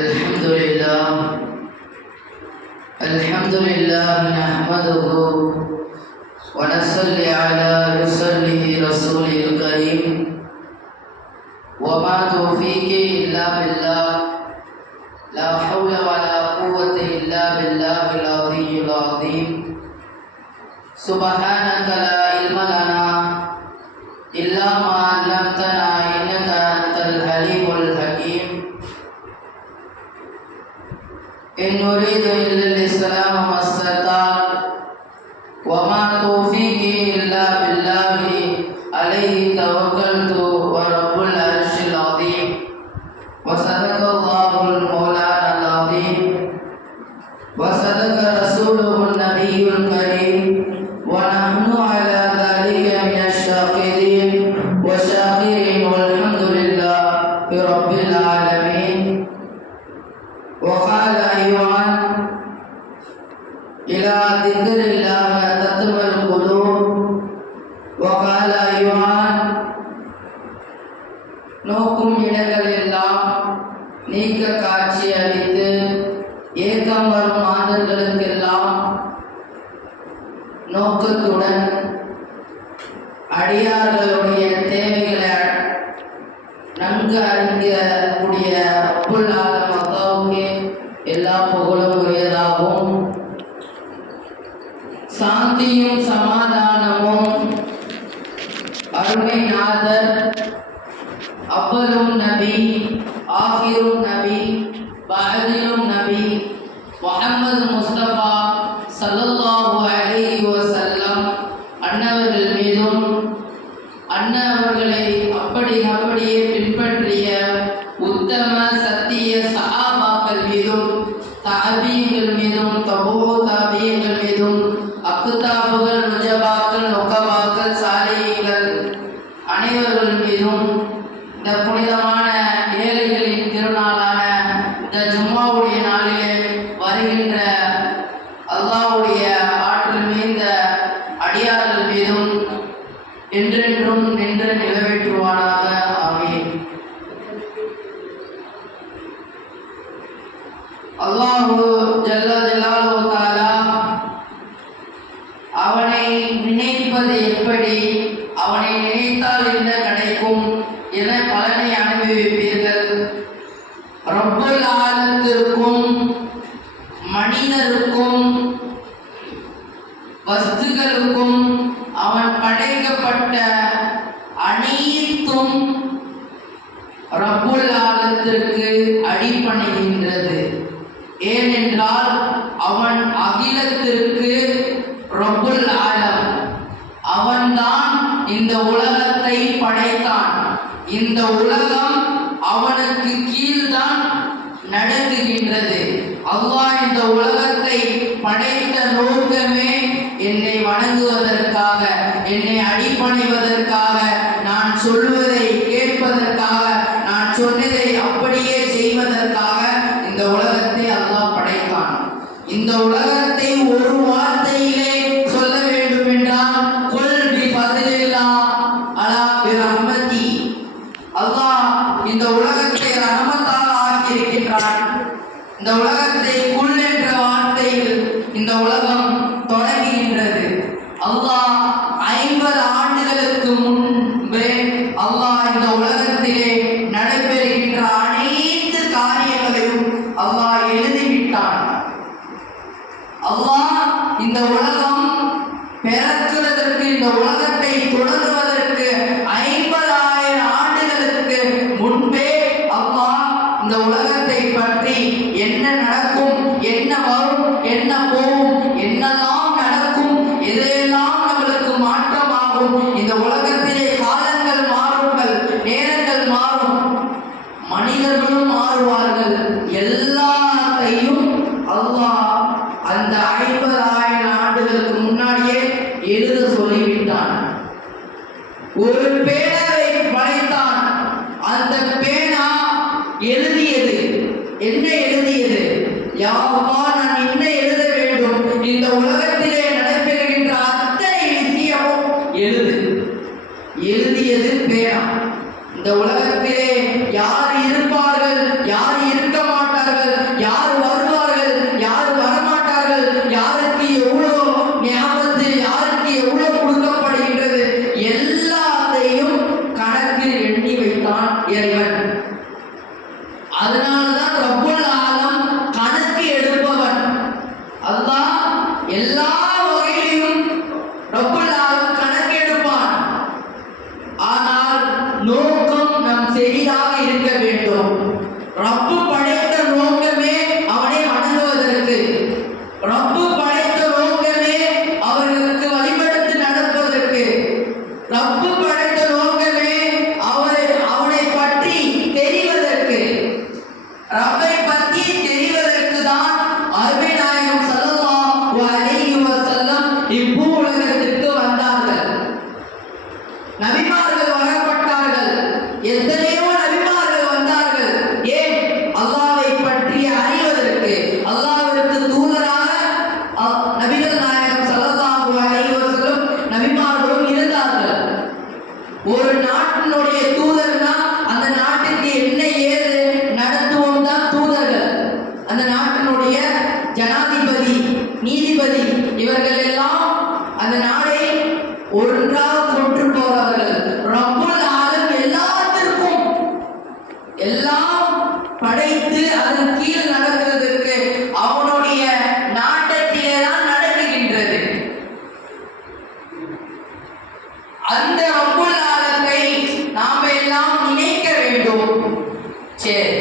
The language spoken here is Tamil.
الحمد لله. الحمد لله نحمده ونصلي على رسوله رسوله الكريم. وما توفيقي إلا بالله. لا حول ولا قوة إلا بالله العظيم العظيم. سبحانك لا علم لنا إلا ما علمتنا إن نريد إلا الإسلام ما استطعت وما توفيقي إلا بالله عليه توكلت ورب العرش العظيم. وصدق وقال أيضا إلى ذكر الله تطمئن القلوب وقال أيضا நோக்கும் இடங்களெல்லாம் நீக்க காட்சி அளித்து ஏக்கம் வரும் மாந்தர்களுக்கெல்லாம் நோக்கத்துடன் அடியார்களுடைய தேவைகளை நன்கு அறிந்தக்கூடிய அப்புல் ஆகிரும் நபி பஹதிலும் நபி முகமது முஸ்தபா சல்லல்லாஹு அலைஹி வசல்லம் அன்னவர்கள் மீதும் அன்னவர்களை அப்படி அப்படியே பின்பற்றிய உத்தம சத்திய சஹாபாக்கள் மீதும் தாபியங்கள் மீதும் தபோ அல்லாஹு ஜல்ல அவனை நினைப்பது எப்படி? அவனை நினைத்தால் என்ன கிடைக்கும் என பலனை அனுபவிப்பீர்கள். ரப்பல் ஆலத்திற்கும் மனிதருக்கும் வஸ்துகளுக்கும் அவன் படைக்கப்பட்ட அனைத்தும் ரப்புல் ஆலத்திற்கு அடிபணிகின்றது. ஏனென்றால் அவன் அகிலத்திற்கு ரொபுல் ஆலம். அவன்தான் இந்த உலகத்தை படைத்தான். இந்த உலகம் இந்த உலகத்தை ரஹமத்தாக ஆக்கியிருக்கின்றான் இந்த உலகத்தை குள் என்ற வார்த்தையில் இந்த உலகம் தொடங்குகின்றது அல்லாஹ் ஐம்பது ஆண்டுகளுக்கு முன்பே அல்லாஹ் இந்த உலகத்திலே நடைபெறுகின்ற அனைத்து காரியங்களையும் அல்லாஹ் எழுதிவிட்டான் அல்லாஹ் இந்த உலகம் பிறக்கிறதற்கு இந்த உலகத்தை தொடங்குவதற்கு ஐம்பதாயிரம் ஆண்டுகளுக்கு முன்பே அல்லாஹ் இந்த உலகத்தை பற்றி என்ன நடக்கும் என்ன வரும் என்ன போகும் என்னெல்லாம் நடக்கும் எதையெல்லாம் நம்மளுக்கு மாற்றமாகும் இந்த உலகத்திலே காலங்கள் மாறுங்கள் நேரங்கள் மாறும். மனிதர்களும் மாறுவார்கள். எல்லாத்தையும் அல்லாஹ் அந்த ஐம்பதாயிரம் ஆண்டுகளுக்கு முன்னாடியே எழுத சொல்லிவிட்டான். ஒரு பேனாவை படைத்தான். அந்த பேனா எழுதி என்ன எழுதியது யாவா நான் என்ன எழுத வேண்டும்? இந்த உலகத்திலே நடைபெறுகின்ற அத்தனை விஷயமும் எழுது. எழுதியது பேனா. இந்த உலகத்திலே யார் Che,